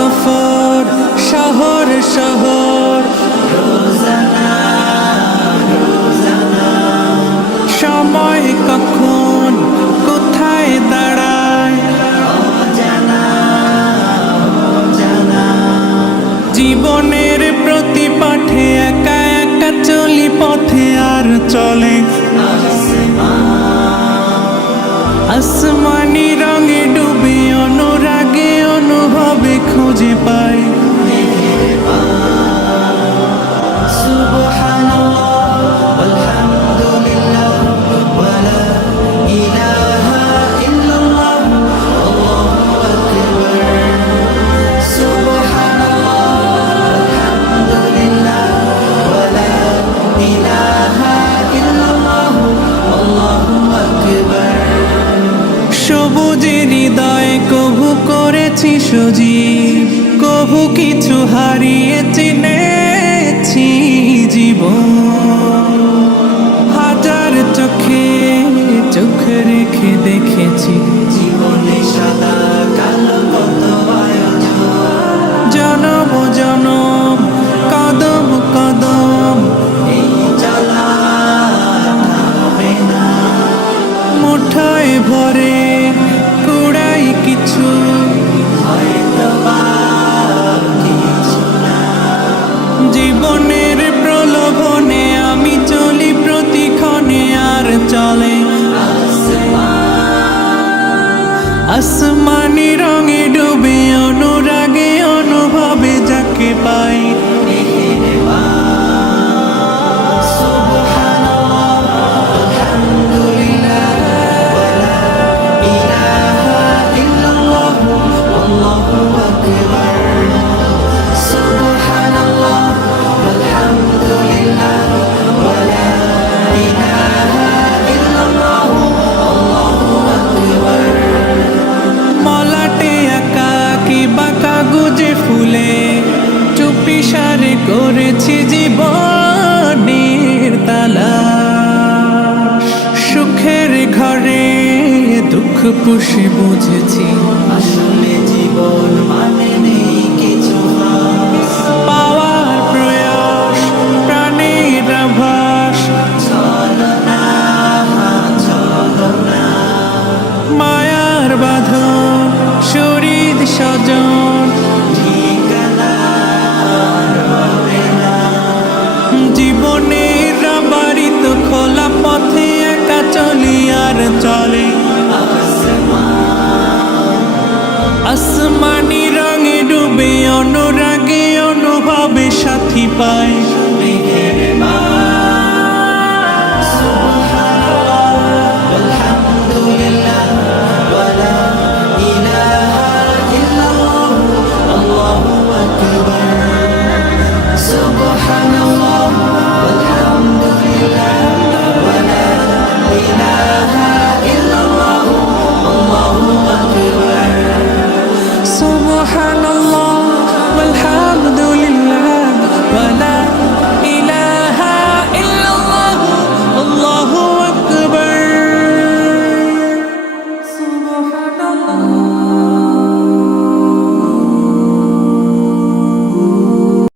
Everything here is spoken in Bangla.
সফর শহর শহর রোজানা রোজানা সময় কখন কোথায় দাঁড়ায় অজানা অজানা জীবনের প্রতি পাঠে একা একা চলি পথে আর চলে আসমানি রঙে ডুবে অনুরাগে অনুভবে খুঁজে পাই সুবহানাল্লাহ আলহামদুলিল্লাহ ওয়ালা ইলাহা ইল্লাল্লাহ আল্লাহু আকবার সুবহানাল্লাহ আলহামদুলিল্লাহ ওয়ালা ইলাহা ইল্লাল্লাহ আল্লাহু আকবার সবুজের হৃদয় কভু করেছি সজীব কভু কিছু হারিয়ে চিনেছি জীবন হাজার চোখে চোখ রেখে দেখেছি জীবনে সাদা কালো কত আয়োজন জনম জনম কদম কদম এই চলা থামবে না মুঠোয় ভরে কুড়াই কিছু জীবনের প্রলোভনে আমি চলি প্রতিক্ষণে আর চলে আসমানি রঙে ডুবে অনুরাগে অনুভবে যাকে পাই চুপিসারে করেছি জীবনের তালাশ সুখের ঘরে দুঃখ পুষে বুঝেছি আসলে জীবন মানে নেই কিছু পাওয়ার প্রয়াস প্রাণের আভাস চলো না মায়ার বাঁধন শরীর স্বজন জীবনের বাড়িত খোলা পথে একা চলি আর চলে আসমানি রঙে ডুবে অনুরাগে অনুভবে সাথী পায়